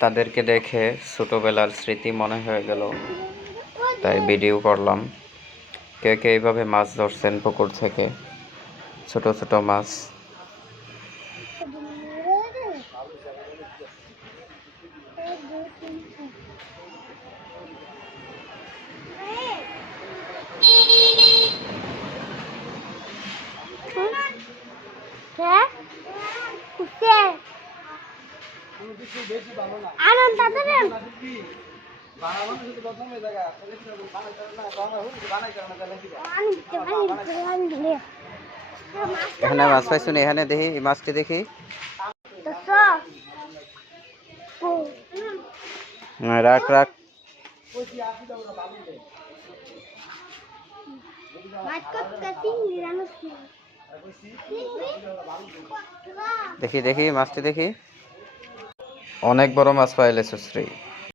তাদেরকে দেখে ছোটবেলার স্মৃতি মনে হয়ে গেল, তাই ভিডিও করলাম। কে কে এইভাবে মাছ ধরছেন পুকুর থেকে, ছোট ছোট মাছ। এখানে মাছ পাইছো নি? এখানে দেখি এই মাছটি দেখি। রাখ রাখ। দেখি দেখি মাছটি দেখি। অনেক বড় মাছ পাইলে সুশ্রী।